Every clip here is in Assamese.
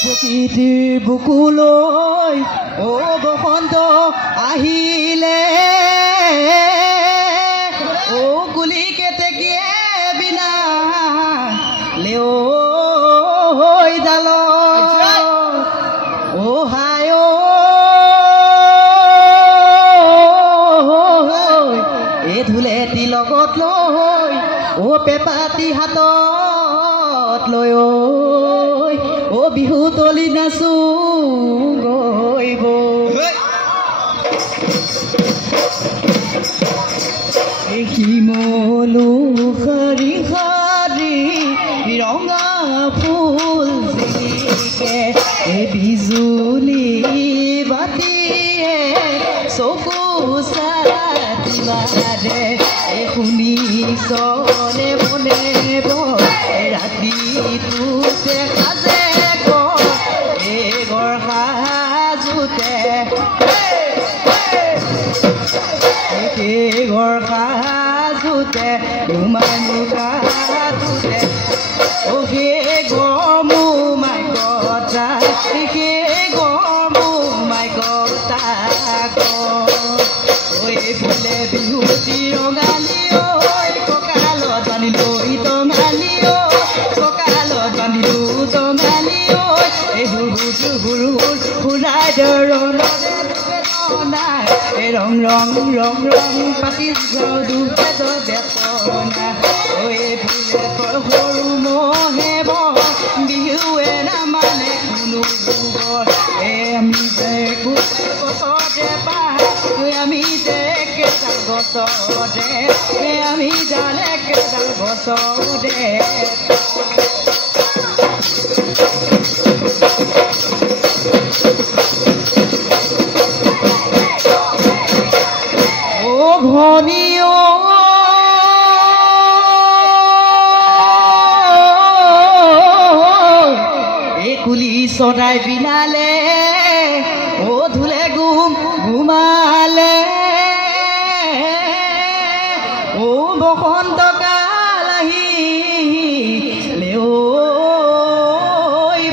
প্ৰকৃতিৰ বুকুলৈ ও বসন্ত আহিলে ও কুলি কেতেকীয়ে বিনা লেও ডাল ও হায় এ ধুলেটি লগত লৈ ও পেপাতি হাতত লৈ ও বিহু তলি নাচো গইব শিমলু শাৰী শাৰী ৰঙা ফুল জিলিকে এই বিজুলী বাতিয়ে চকু চাতি মাৰে শুনি চনে মনে ৰাতিটোতে সাজে ঘৰ সাজোতে মুকাটোতে ও সেই গমো মাই কথা সেই গমো মাই কথা ঐ ফুলে বিহুতি ৰঙালী ঐ কঁকালত বান্ধিলো টঙালী ঐ কঁকালত বান্ধিলো টঙালী ঐ এই হুৰুটো হুৰুৰ শুনাই দৰণৰে ৰং ৰং ৰং ৰং পাতি দুখে বেপনা ঐ ফুলে সৰু মহে বিহুৱে নামানে কোনো আমি যে গছতে পাই আমি যে কেডাল গছতে আমি জানে কেডাল গছতে ভনিও এই কুলি চৰাই বিনালে ও ধুলে ঘুমালে ও বসন্ত কাল আহিলে ঐ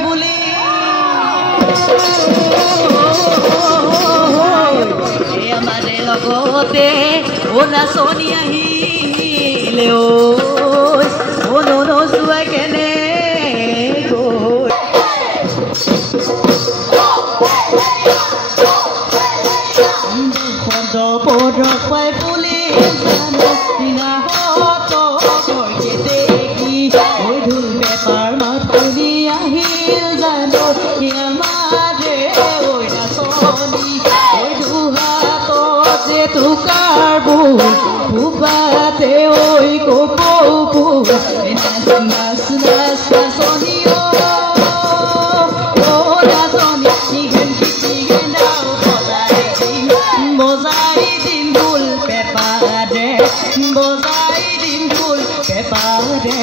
বুলি আমাৰে লগতে ও নাচনি আহিলে ঐ ও নচুৱাই কেনে গ'ল বসন্ত পদক পাই পুলি দেখি ঐ ঢোল পেপাৰ মাত শুনি আহিল জানো আমাৰে ঐ নাচনি ঐ দুহাততে টুকাৰ বুল ভূপাতে ঐ কপৌ নাচ নাচ নাচ নাচনি নাচনি বজাই দিম ঢোল পেপাৰে বজাই দিম ঢোল পেপাৰে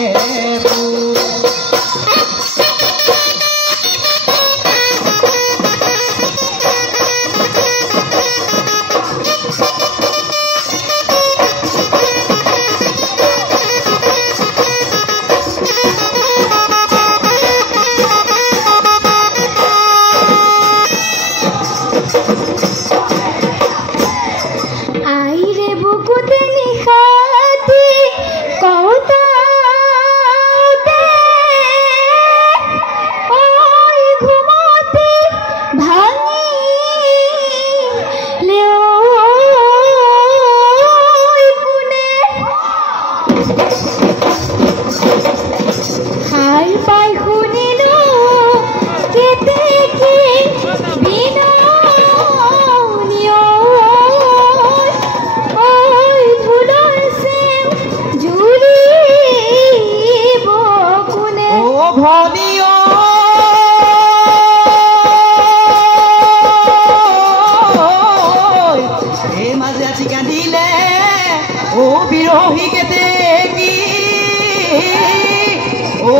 ভনীয় এই মাজে আজি কান্দিলে ও বিৰহী কেতে কি ও